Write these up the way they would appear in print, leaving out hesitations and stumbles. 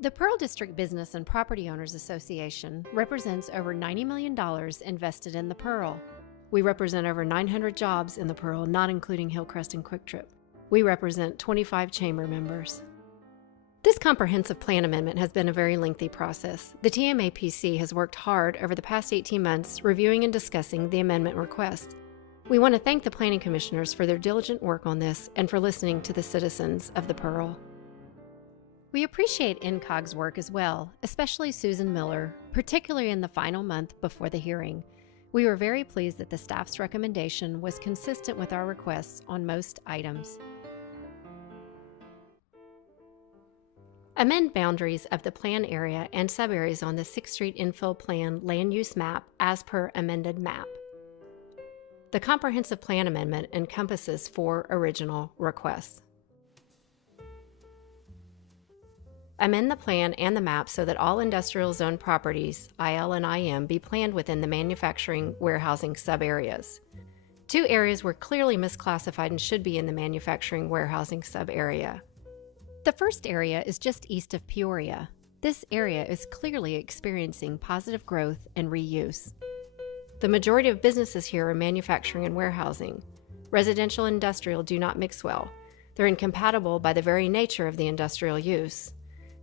The Pearl District Business and Property Owners Association represents over $90 million invested in the Pearl. We represent over 900 jobs in the Pearl, not including Hillcrest and Quick Trip. We represent 25 chamber members. This comprehensive plan amendment has been a very lengthy process. The TMAPC has worked hard over the past 18 months reviewing and discussing the amendment request. We want to thank the Planning Commissioners for their diligent work on this and for listening to the citizens of the Pearl. We appreciate NCOG's work as well, especially Susan Miller, particularly in the final month before the hearing. We were very pleased that the staff's recommendation was consistent with our requests on most items. Amend boundaries of the plan area and subareas on the 6th Street Infill Plan land use map as per amended map. The comprehensive plan amendment encompasses 4 original requests. Amend the plan and the map so that all industrial zone properties, IL and IM, be planned within the manufacturing warehousing subareas. 2 areas were clearly misclassified and should be in the manufacturing warehousing subarea. The first area is just east of Peoria. This area is clearly experiencing positive growth and reuse. The majority of businesses here are manufacturing and warehousing. Residential and industrial do not mix well. They're incompatible by the very nature of the industrial use.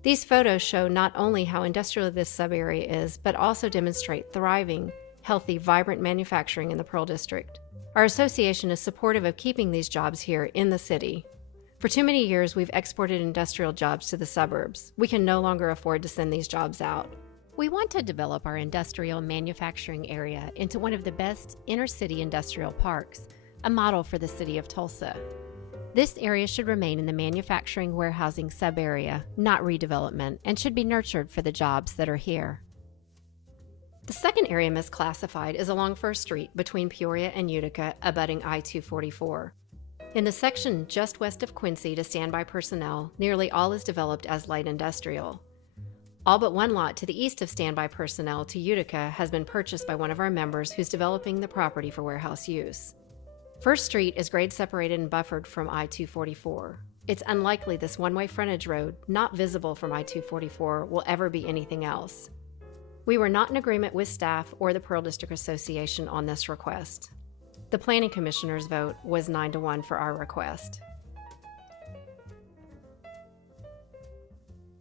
These photos show not only how industrial this subarea is, but also demonstrate thriving, healthy, vibrant manufacturing in the Pearl District. Our association is supportive of keeping these jobs here in the city. For too many years, we've exported industrial jobs to the suburbs. We can no longer afford to send these jobs out. We want to develop our industrial manufacturing area into one of the best inner-city industrial parks, a model for the city of Tulsa. This area should remain in the manufacturing warehousing subarea, not redevelopment, and should be nurtured for the jobs that are here. The second area misclassified is along First Street between Peoria and Utica, abutting I-244. In the section just west of Quincy to standby personnel, nearly all is developed as light industrial. All but one lot to the east of standby personnel to Utica has been purchased by one of our members who's developing the property for warehouse use. First Street is grade separated and buffered from I-244. It's unlikely this one-way frontage road, not visible from I-244, will ever be anything else. We were not in agreement with staff or the Pearl District Association on this request. The Planning Commissioner's vote was 9-1 for our request.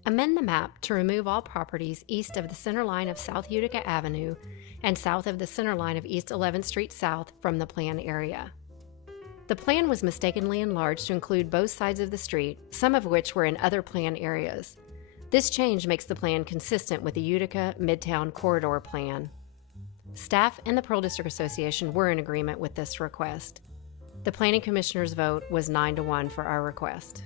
Amend the map to remove all properties east of the center line of South Utica Avenue and south of the center line of East 11th Street South from the plan area. The plan was mistakenly enlarged to include both sides of the street, some of which were in other plan areas. This change makes the plan consistent with the Utica Midtown Corridor Plan. Staff and the Pearl District Association were in agreement with this request. The Planning Commissioner's vote was 9-1 for our request.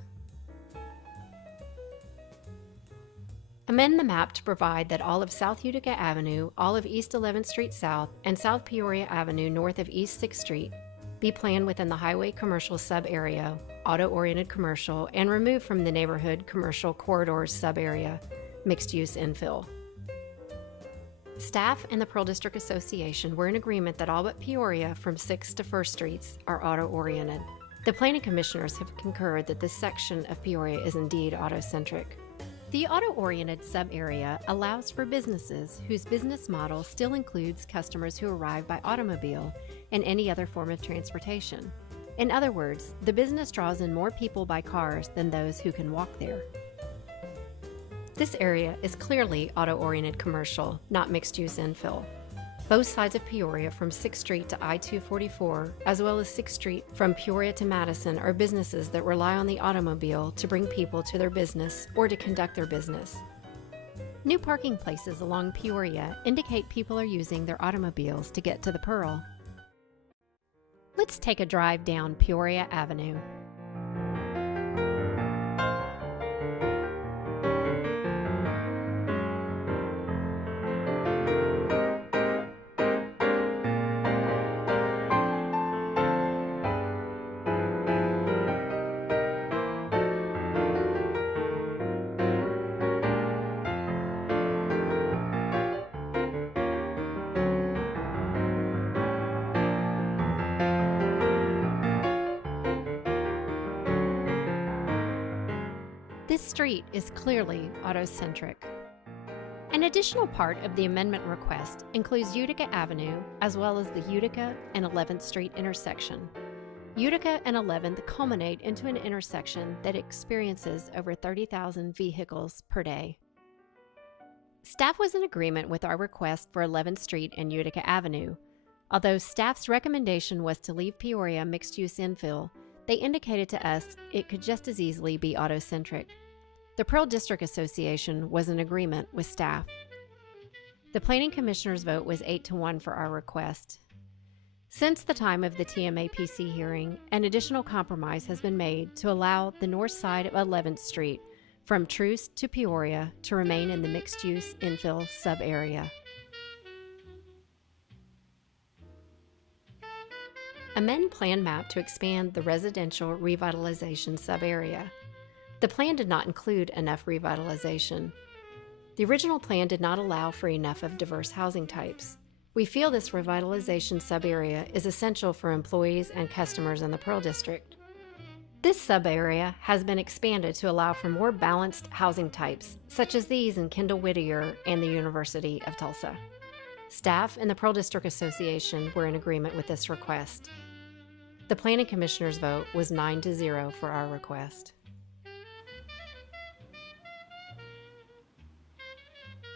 Amend the map to provide that all of South Utica Avenue, all of East 11th Street South, and South Peoria Avenue north of East 6th Street be planned within the highway commercial sub-area, auto-oriented commercial, and removed from the neighborhood commercial corridors sub-area, mixed-use infill. Staff and the Pearl District Association were in agreement that all but Peoria from 6th to 1st Streets are auto-oriented. The Planning Commissioners have concurred that this section of Peoria is indeed auto-centric. The auto-oriented sub-area allows for businesses whose business model still includes customers who arrive by automobile and any other form of transportation. In other words, the business draws in more people by cars than those who can walk there. This area is clearly auto-oriented commercial, not mixed-use infill. Both sides of Peoria from 6th Street to I-244, as well as 6th Street from Peoria to Madison, are businesses that rely on the automobile to bring people to their business or to conduct their business. New parking places along Peoria indicate people are using their automobiles to get to the Pearl. Let's take a drive down Peoria Avenue. This street is clearly auto-centric. An additional part of the amendment request includes Utica Avenue as well as the Utica and 11th Street intersection. Utica and 11th culminate into an intersection that experiences over 30,000 vehicles per day. Staff was in agreement with our request for 11th Street and Utica Avenue. Although staff's recommendation was to leave Peoria mixed-use infill, they indicated to us it could just as easily be auto-centric. The Pearl District Association was in agreement with staff. The Planning Commissioner's vote was 8-1 for our request. Since the time of the TMAPC hearing, an additional compromise has been made to allow the north side of 11th Street from Troost to Peoria to remain in the mixed-use infill sub-area. Amend plan map to expand the residential revitalization sub-area. The plan did not include enough revitalization. The original plan did not allow for enough of diverse housing types. We feel this revitalization sub-area is essential for employees and customers in the Pearl District. This sub-area has been expanded to allow for more balanced housing types, such as these in Kendall Whittier and the University of Tulsa. Staff and the Pearl District Association were in agreement with this request. The Planning Commissioner's vote was 9-0 for our request.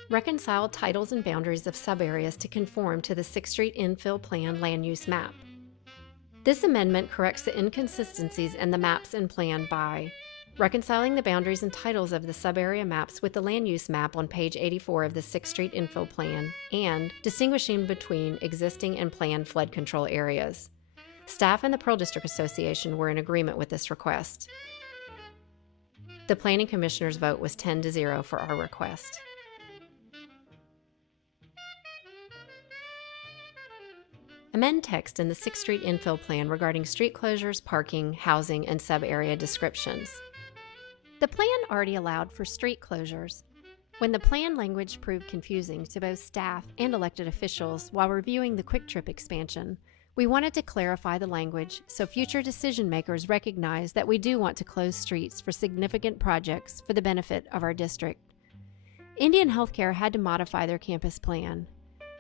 Reconcile titles and boundaries of subareas to conform to the 6th Street Infill Plan land use map. This amendment corrects the inconsistencies in the maps and plan by reconciling the boundaries and titles of the subarea maps with the land use map on page 84 of the 6th Street Infill Plan and distinguishing between existing and planned flood control areas. Staff and the Pearl District Association were in agreement with this request. The Planning Commissioner's vote was 10-0 for our request. Amend text in the 6th Street Infill Plan regarding street closures, parking, housing, and sub-area descriptions. The plan already allowed for street closures. When the plan language proved confusing to both staff and elected officials while reviewing the Quick Trip expansion, we wanted to clarify the language so future decision makers recognize that we do want to close streets for significant projects for the benefit of our district. Indian Healthcare had to modify their campus plan.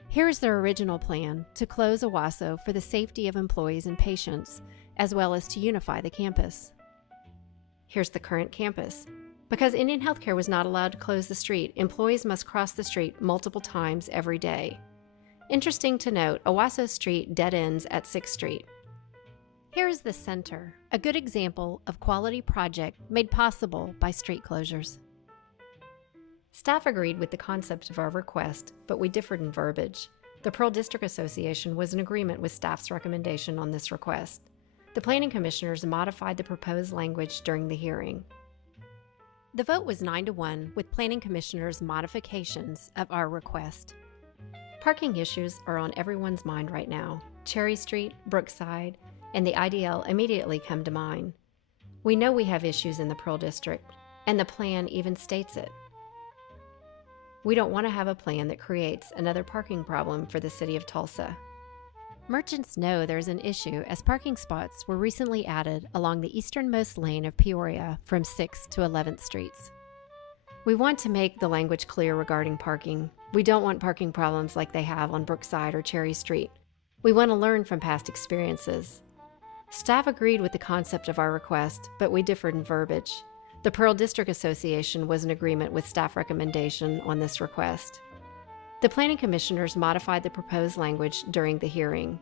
Here is their original plan to close Owasso for the safety of employees and patients, as well as to unify the campus. Here's the current campus. Because Indian Healthcare was not allowed to close the street, employees must cross the street multiple times every day. Interesting to note, Owasso Street dead ends at 6th Street. Here is the center, a good example of quality project made possible by street closures. Staff agreed with the concept of our request, but we differed in verbiage. The Pearl District Association was in agreement with staff's recommendation on this request. The Planning Commissioners modified the proposed language during the hearing. The vote was 9-1 with Planning Commissioners' modifications of our request. Parking issues are on everyone's mind right now. Cherry Street, Brookside, and the IDL immediately come to mind. We know we have issues in the Pearl District, and the plan even states it. We don't want to have a plan that creates another parking problem for the city of Tulsa. Merchants know there's an issue as parking spots were recently added along the easternmost lane of Peoria from 6th to 11th Streets. We want to make the language clear regarding parking. We don't want parking problems like they have on Brookside or Cherry Street. We want to learn from past experiences. Staff agreed with the concept of our request, but we differed in verbiage. The Pearl District Association was in agreement with staff recommendation on this request. The Planning Commissioners modified the proposed language during the hearing.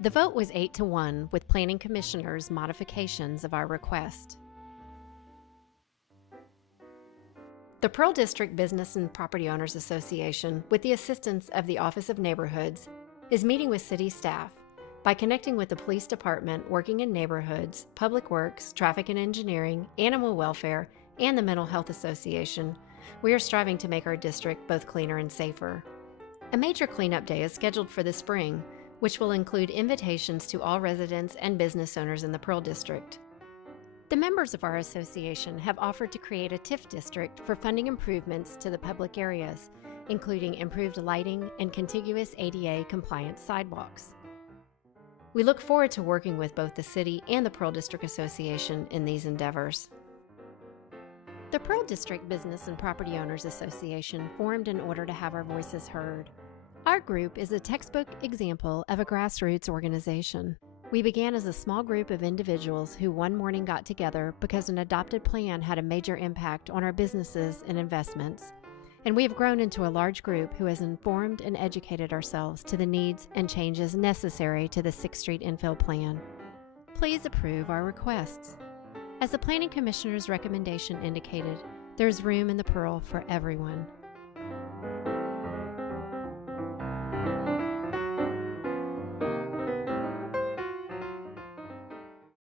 The vote was 8-1 with Planning Commissioners' modifications of our request. The Pearl District Business and Property Owners Association, with the assistance of the Office of Neighborhoods, is meeting with city staff. By connecting with the police department working in neighborhoods, public works, traffic and engineering, animal welfare, and the Mental Health Association, we are striving to make our district both cleaner and safer. A major cleanup day is scheduled for the spring, which will include invitations to all residents and business owners in the Pearl District. The members of our association have offered to create a TIF district for funding improvements to the public areas, including improved lighting and contiguous ADA-compliant sidewalks. We look forward to working with both the City and the Pearl District Association in these endeavors. The Pearl District Business and Property Owners Association formed in order to have our voices heard. Our group is a textbook example of a grassroots organization. We began as a small group of individuals who one morning got together because an adopted plan had a major impact on our businesses and investments. And we have grown into a large group who has informed and educated ourselves to the needs and changes necessary to the 6th Street Infill Plan. Please approve our requests. As the Planning Commissioner's recommendation indicated, there's room in the Pearl for everyone.